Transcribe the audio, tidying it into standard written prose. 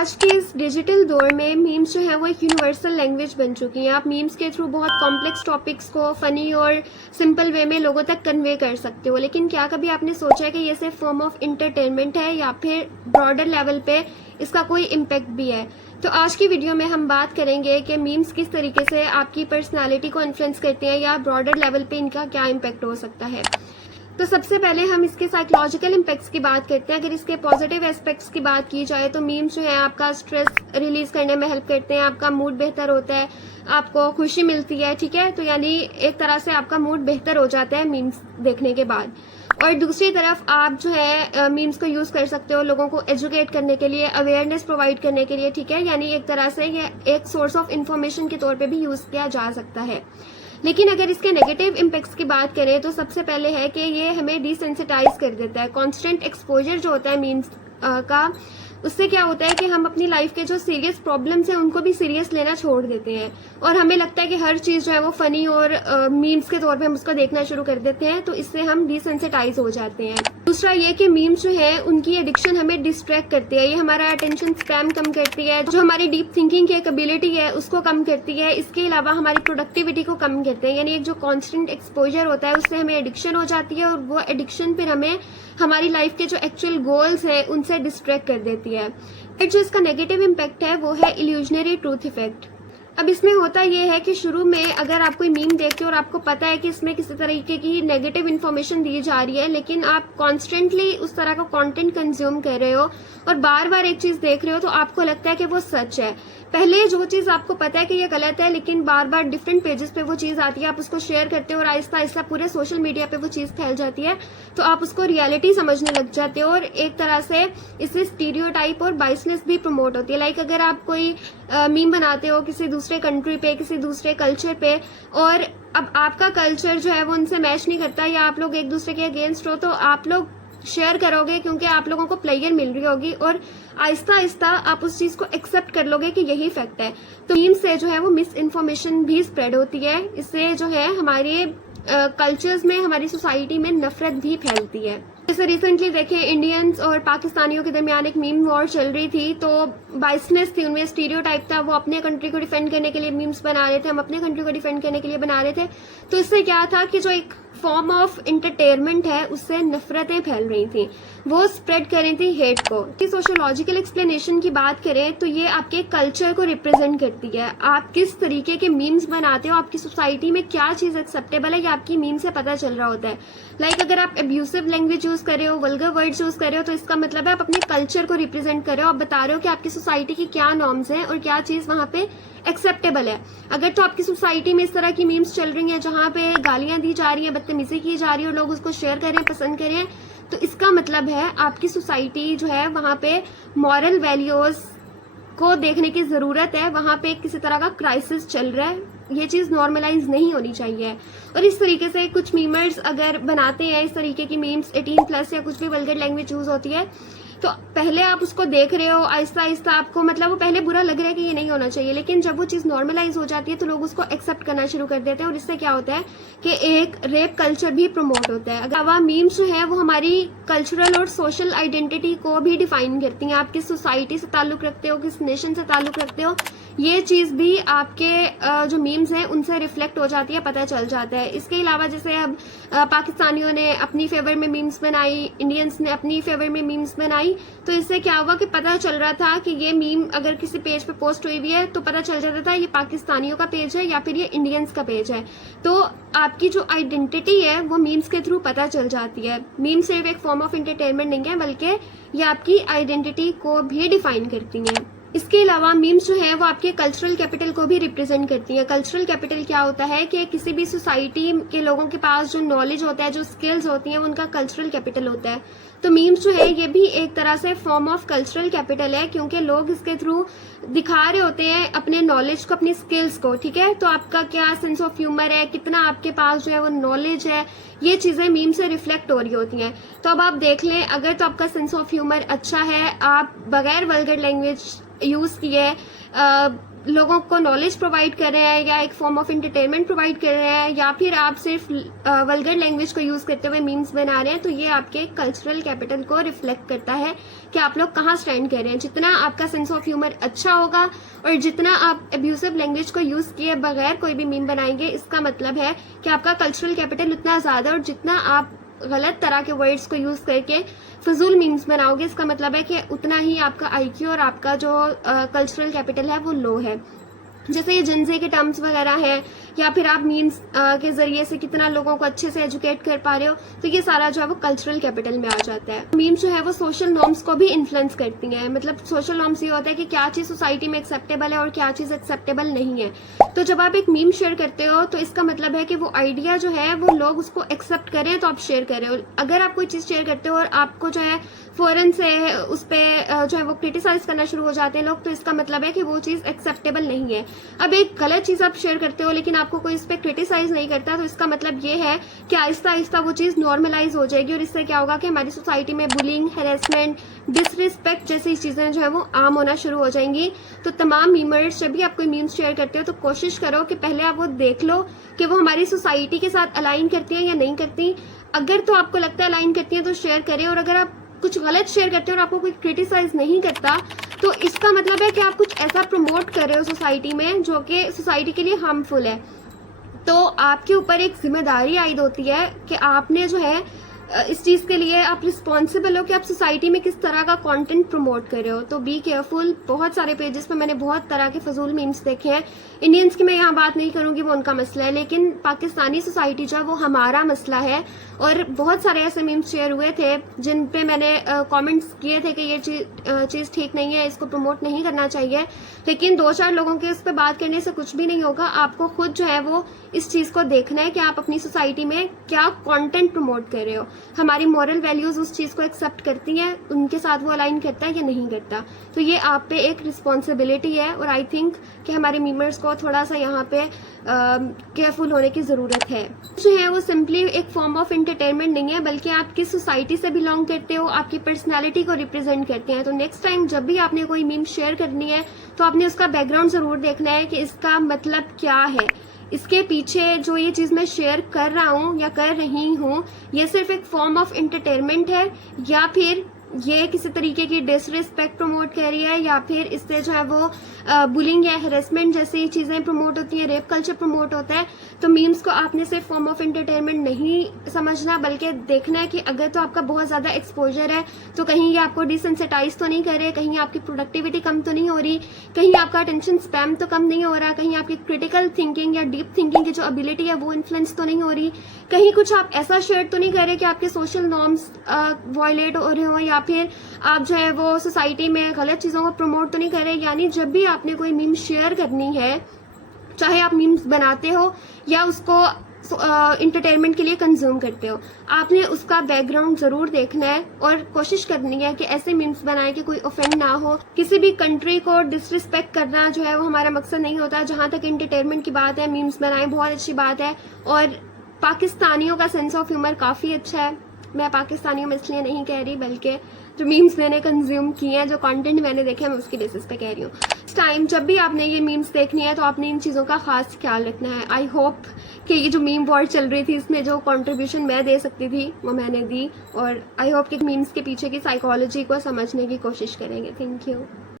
आज के इस डिजिटल दौर में मीम्स जो है वो एक यूनिवर्सल लैंग्वेज बन चुकी हैं। आप मीम्स के थ्रू बहुत कॉम्प्लेक्स टॉपिक्स को फ़नी और सिंपल वे में लोगों तक कन्वे कर सकते हो। लेकिन क्या कभी आपने सोचा है कि ये सिर्फ फॉर्म ऑफ इंटरटेनमेंट है या फिर ब्रॉडर लेवल पे इसका कोई इम्पैक्ट भी है? तो आज की वीडियो में हम बात करेंगे कि मीम्स किस तरीके से आपकी पर्सनालिटी को इन्फ्लुएंस करते हैं या ब्रॉडर लेवल पे इनका क्या इम्पैक्ट हो सकता है। तो सबसे पहले हम इसके साइकोलॉजिकल इम्पैक्ट्स की बात करते हैं। अगर इसके पॉजिटिव एस्पेक्ट्स की बात की जाए तो मीम्स जो है आपका स्ट्रेस रिलीज करने में हेल्प करते हैं, आपका मूड बेहतर होता है, आपको खुशी मिलती है, ठीक है। तो यानी एक तरह से आपका मूड बेहतर हो जाता है मीम्स देखने के बाद। और दूसरी तरफ आप जो है मीम्स को यूज कर सकते हो लोगों को एजुकेट करने के लिए, अवेयरनेस प्रोवाइड करने के लिए, ठीक है। यानी एक तरह से ये एक सोर्स ऑफ इंफॉर्मेशन के तौर पे भी यूज किया जा सकता है। लेकिन अगर इसके नेगेटिव इम्पैक्ट्स की बात करें तो सबसे पहले है कि ये हमें डिसेंसिटाइज कर देता है। कॉन्स्टेंट एक्सपोजर जो होता है मीम्स का, उससे क्या होता है कि हम अपनी लाइफ के जो सीरियस प्रॉब्लम्स हैं उनको भी सीरियस लेना छोड़ देते हैं और हमें लगता है कि हर चीज़ जो है वो फनी और मीम्स के तौर पे हम उसको देखना शुरू कर देते हैं। तो इससे हम डिसेंसिटाइज हो जाते हैं। दूसरा ये कि मीम्स जो है उनकी एडिक्शन हमें डिस्ट्रैक्ट करती है। ये हमारा अटेंशन स्पैम कम करती है, जो हमारी डीप थिंकिंग की कैपेबिलिटी है उसको कम करती है। इसके अलावा हमारी प्रोडक्टिविटी को कम करते हैं। यानी एक जो कॉन्स्टेंट एक्सपोजर होता है उससे हमें एडिक्शन हो जाती है और वो एडिक्शन फिर हमें हमारी लाइफ के जो एक्चुअल गोल्स हैं उनसे डिस्ट्रैक्ट कर देती है। फिर जो इसका नेगेटिव इम्पैक्ट है वो है इल्यूजनरी ट्रूथ इफेक्ट। अब इसमें होता यह है कि शुरू में अगर आप कोई मीम देखते हो और आपको पता है कि इसमें किसी तरीके की नेगेटिव इन्फॉर्मेशन दी जा रही है, लेकिन आप कॉन्स्टेंटली उस तरह का कंटेंट कंज्यूम कर रहे हो और बार बार एक चीज देख रहे हो तो आपको लगता है कि वो सच है। पहले जो चीज आपको पता है कि ये गलत है, लेकिन बार बार डिफरेंट पेजेस पे वो चीज आती है, आप उसको शेयर करते हो और आहिस्ता आहिस्ता पूरे सोशल मीडिया पे वो चीज फैल जाती है, तो आप उसको रियलिटी समझने लग जाते हो और एक तरह से इससे स्टीरियोटाइप और बाइसनेस भी प्रमोट होती है। लाइक अगर आप कोई मीम बनाते हो किसी दूसरे कंट्री पे, किसी दूसरे कल्चर पे, और अब आपका कल्चर जो है वो उनसे मैच नहीं करता या आप लोग एक दूसरे के अगेंस्ट हो, तो आप लोग शेयर करोगे क्योंकि आप लोगों को प्लेयर मिल रही होगी और आहिस्ता आहिस्ता आप उस चीज को एक्सेप्ट कर लोगे कि यही फैक्ट है। तो मीम से जो है वो मिस इन्फॉर्मेशन भी स्प्रेड होती है। इससे जो है हमारे कल्चर्स में, हमारी सोसाइटी में नफरत भी फैलती है। जैसे रिसेंटली देखें इंडियंस और पाकिस्तानियों के दरमियान एक मीम वॉर चल रही थी, तो बाइसनेस थी उनमें, स्टीरियोटाइप था, वो अपने कंट्री को डिफेंड करने के लिए मीम्स बना रहे थे, हम अपने कंट्री को डिफेंड करने के लिए बना रहे थे। तो इससे क्या था कि जो एक फॉर्म ऑफ इंटरटेनमेंट है उससे नफरतें फैल रही थी, वो स्प्रेड कर रही थी हेट को। सोशियोलॉजिकल एक्सप्लेनेशन की बात करें तो ये आपके कल्चर को रिप्रेजेंट करती है। आप किस तरीके के मीम्स बनाते हो, आपकी सोसाइटी में क्या चीज एक्सेप्टेबल है, ये आपकी मीम से पता चल रहा होता है। लाइक अगर आप एब्यूसिव लैंग्वेज यूज कर रहे हो, वल्गर वर्ड्स यूज कर रहे हो, तो इसका मतलब है आप अपने कल्चर को रिप्रेजेंट कर रहे हो। आप बता रहे हो कि आपकी सोसाइटी की क्या नॉर्म्स हैं और क्या चीज वहां पे एक्सेप्टेबल है। अगर तो आपकी सोसाइटी में इस तरह की मीम्स चल रही हैं जहां पे गालियां दी जा रही हैं, बदतमीजी की जा रही है और लोग उसको शेयर कर रहे हैं, पसंद कर रहे हैं, तो इसका मतलब है आपकी सोसाइटी जो है वहां पे मॉरल वैल्यूज को देखने की जरूरत है, वहां पे किसी तरह का क्राइसिस चल रहा है, ये चीज नॉर्मलाइज नहीं होनी चाहिए। और इस तरीके से कुछ मीमर्स अगर बनाते हैं इस तरीके की मीम्स 18+ या कुछ भी वल्गर लैंग्वेज यूज होती है, तो पहले आप उसको देख रहे हो, आहिस्ता आहिस्ता आपको मतलब वो पहले बुरा लग रहा है कि ये नहीं होना चाहिए, लेकिन जब वो चीज नॉर्मलाइज हो जाती है तो लोग उसको एक्सेप्ट करना शुरू कर देते हैं और इससे क्या होता है कि एक रेप कल्चर भी प्रमोट होता है। अगर मीम्स जो है वो हमारी कल्चरल और सोशल आइडेंटिटी को भी डिफाइन करती हैं। आप किस सोसाइटी से ताल्लुक रखते हो, किस नेशन से ताल्लुक रखते हो, ये चीज भी आपके जो मीम्स हैं उनसे रिफ्लेक्ट हो जाती है, पता चल जाता है। इसके अलावा जैसे अब पाकिस्तानियों ने अपनी फेवर में मीम्स बनाई, इंडियंस ने अपनी फेवर में मीम्स बनाई, तो इससे क्या हुआ कि पता चल रहा था कि ये मीम अगर किसी पेज पे पोस्ट हुई हुई है तो पता चल जाता था ये पाकिस्तानियों का पेज है या फिर ये इंडियंस का पेज है। तो आपकी जो आइडेंटिटी है वो मीम्स के थ्रू पता चल जाती है। मीम सिर्फ एक फॉर्म ऑफ एंटरटेनमेंट नहीं है, बल्कि ये आपकी आइडेंटिटी को भी डिफाइन करती हैं। इसके अलावा मीम्स जो है वो आपके कल्चरल कैपिटल को भी रिप्रेजेंट करती है। कल्चरल कैपिटल क्या होता है कि किसी भी सोसाइटी के लोगों के पास जो नॉलेज होता है, जो स्किल्स होती हैं, वो उनका कल्चरल कैपिटल होता है। तो मीम्स जो है ये भी एक तरह से फॉर्म ऑफ कल्चरल कैपिटल है, क्योंकि लोग इसके थ्रू दिखा रहे होते हैं अपने नॉलेज को, अपनी स्किल्स को, ठीक है। तो आपका क्या सेंस ऑफ ह्यूमर है, कितना आपके पास जो है वो नॉलेज है, ये चीजें मीम से रिफ्लेक्ट हो रही होती हैं। तो अब आप देख लें, अगर तो आपका सेंस ऑफ ह्यूमर अच्छा है, आप बगैर वल्गर लैंग्वेज यूज किए लोगों को नॉलेज प्रोवाइड कर रहे हैं या एक फॉर्म ऑफ एंटरटेनमेंट प्रोवाइड कर रहे हैं, या फिर आप सिर्फ वल्गर लैंग्वेज को यूज़ करते हुए मीम्स बना रहे हैं, तो ये आपके कल्चरल कैपिटल को रिफ्लेक्ट करता है कि आप लोग कहाँ स्टैंड कर रहे हैं। जितना आपका सेंस ऑफ ह्यूमर अच्छा होगा और जितना आप अब्यूसिव लैंग्वेज को यूज़ किए बगैर कोई भी मीम बनाएंगे, इसका मतलब है कि आपका कल्चरल कैपिटल उतना ज़्यादा, और जितना आप गलत तरह के वर्ड्स को यूज़ करके फजूल मीम्स बनाओगे, इसका मतलब है कि उतना ही आपका आईक्यू और आपका जो कल्चरल कैपिटल है वो लो है। जैसे ये जिनसे के टर्म्स वगैरह हैं, या फिर आप मीम्स के जरिए से कितना लोगों को अच्छे से एजुकेट कर पा रहे हो, तो ये सारा जो है वो कल्चरल कैपिटल में आ जाता है। मीम्स जो है वो सोशल नॉर्म्स को भी इन्फ्लुएंस करती हैं। मतलब सोशल नॉर्म्स ये होता है कि क्या चीज़ सोसाइटी में एक्सेप्टेबल है और क्या चीज़ एक्सेप्टेबल नहीं है। तो जब आप एक मीम शेयर करते हो तो इसका मतलब है कि वो आइडिया जो है वो लोग उसको एक्सेप्ट करें तो आप शेयर कर रहे हो। अगर आप कोई चीज़ शेयर करते हो और आपको जो है फ़ौरन से उस पर जो है वो क्रिटिसाइज करना शुरू हो जाते हैं लोग, तो इसका मतलब है कि वो चीज़ एक्सेप्टेबल नहीं है। अब एक गलत चीज़ आप शेयर करते हो लेकिन आपको कोई इस पर क्रिटिसाइज नहीं करता, तो इसका मतलब ये है कि आहिस्ता आहिस्ता वो चीज़ नॉर्मलाइज हो जाएगी, और इससे क्या होगा कि हमारी सोसाइटी में बुलिंग, हैरेसमेंट, डिसरिस्पेक्ट जैसी चीज़ें जो है वो आम होना शुरू हो जाएंगी। तो तमाम मीमर्स, जब भी आप कोई मीम्स शेयर करते हो तो कोशिश करो कि पहले आप वो देख लो कि वो हमारी सोसाइटी के साथ अलाइन करती हैं या नहीं करती। अगर तो आपको लगता है अलाइन करती हैं तो शेयर करें, और अगर आप कुछ गलत शेयर करते हो और आपको कोई क्रिटिसाइज नहीं करता, तो इसका मतलब है कि आप कुछ ऐसा प्रमोट कर रहे हो सोसाइटी में जो कि सोसाइटी के लिए हार्मफुल है। तो आपके ऊपर एक जिम्मेदारी आयद होती है कि आपने जो है इस चीज़ के लिए आप रिस्पॉन्सिबल हो कि आप सोसाइटी में किस तरह का कंटेंट प्रमोट कर रहे हो। तो बी केयरफुल। बहुत सारे पेजेस पे मैंने बहुत तरह के फजूल मीम्स देखे हैं। इंडियंस की मैं यहाँ बात नहीं करूँगी, वो उनका मसला है, लेकिन पाकिस्तानी सोसाइटी जो है वो हमारा मसला है। और बहुत सारे ऐसे मीम्स शेयर हुए थे जिन पे मैंने कमेंट्स किए थे कि ये चीज़ ठीक नहीं है, इसको प्रमोट नहीं करना चाहिए। लेकिन 2-4 लोगों के इस पर बात करने से कुछ भी नहीं होगा। आपको खुद जो है वो इस चीज़ को देखना है कि आप अपनी सोसाइटी में क्या कंटेंट प्रमोट कर रहे हो। हमारी मॉरल वैल्यूज़ उस चीज़ को एक्सेप्ट करती हैं, उनके साथ वो अलाइन करता है या नहीं करता। तो ये आप पे एक रिस्पॉन्सिबिलिटी है, और आई थिंक कि हमारे मीमर्स को थोड़ा सा यहाँ पे केयरफुल होने की ज़रूरत है। जो है वो सिंपली एक फॉर्म ऑफ एंटरटेनमेंट नहीं है, बल्कि आप किस सोसाइटी से बिलोंग करते हो, आपकी पर्सनैलिटी को रिप्रेजेंट करते हैं। तो नेक्स्ट टाइम जब भी आपने कोई मीम शेयर करनी है तो आपने उसका बैकग्राउंड ज़रूर देखना है कि इसका मतलब क्या है, इसके पीछे जो ये चीज़ मैं शेयर कर रहा हूँ या कर रही हूँ, ये सिर्फ एक फॉर्म ऑफ एंटरटेनमेंट है, या फिर ये किसी तरीके की डिसरिस्पेक्ट प्रमोट कर रही है, या फिर इससे जो है वो बुलिंग या हेरेसमेंट जैसी चीज़ें प्रमोट होती हैं, रेप कल्चर प्रमोट होता है। तो मीम्स को आपने सिर्फ फॉर्म ऑफ एंटरटेनमेंट नहीं समझना, बल्कि देखना है कि अगर तो आपका बहुत ज़्यादा एक्सपोजर है तो कहीं ये आपको डिसेंसिटाइज तो नहीं कर रहे, कहीं आपकी प्रोडक्टिविटी कम तो नहीं हो रही, कहीं आपका अटेंशन स्पैम तो कम नहीं हो रहा, कहीं आपकी क्रिटिकल थिंकिंग या डीप थिंकिंग की जो एबिलिटी है वो इन्फ्लुएंस तो नहीं हो रही, कहीं कुछ आप ऐसा शेयर तो नहीं कर रहे कि आपके सोशल नॉर्म्स वायलेट हो रहे हो, या फिर आप जो है वो सोसाइटी में गलत चीज़ों को प्रमोट तो नहीं कर रहे। यानी जब भी आपने कोई मीम शेयर करनी है, चाहे आप मीम्स बनाते हो या उसको इंटरटेनमेंट के लिए कंज्यूम करते हो, आपने उसका बैकग्राउंड ज़रूर देखना है और कोशिश करनी है कि ऐसे मीम्स बनाएं कि कोई ऑफेंड ना हो। किसी भी कंट्री को डिसरिस्पेक्ट करना जो है वो हमारा मकसद नहीं होता। जहाँ तक इंटरटेनमेंट की बात है, मीम्स बनाएं, बहुत अच्छी बात है। और पाकिस्तानियों का सेंस ऑफ ह्यूमर काफ़ी अच्छा है। मैं पाकिस्तानियों में इसलिए नहीं कह रही, बल्कि जो मीम्स मैंने कंज्यूम किए हैं, जो कंटेंट मैंने देखे हैं, मैं उसकी बेसिस पे कह रही हूँ। इस टाइम जब भी आपने ये मीम्स देखनी है तो आपने इन चीज़ों का खास ख्याल रखना है। आई होप कि ये जो मीम वॉर चल रही थी इसमें जो कंट्रीब्यूशन मैं दे सकती थी वो मैंने दी, और आई होप कि मीम्स के पीछे की साइकोलॉजी को समझने की कोशिश करेंगे। Thank you.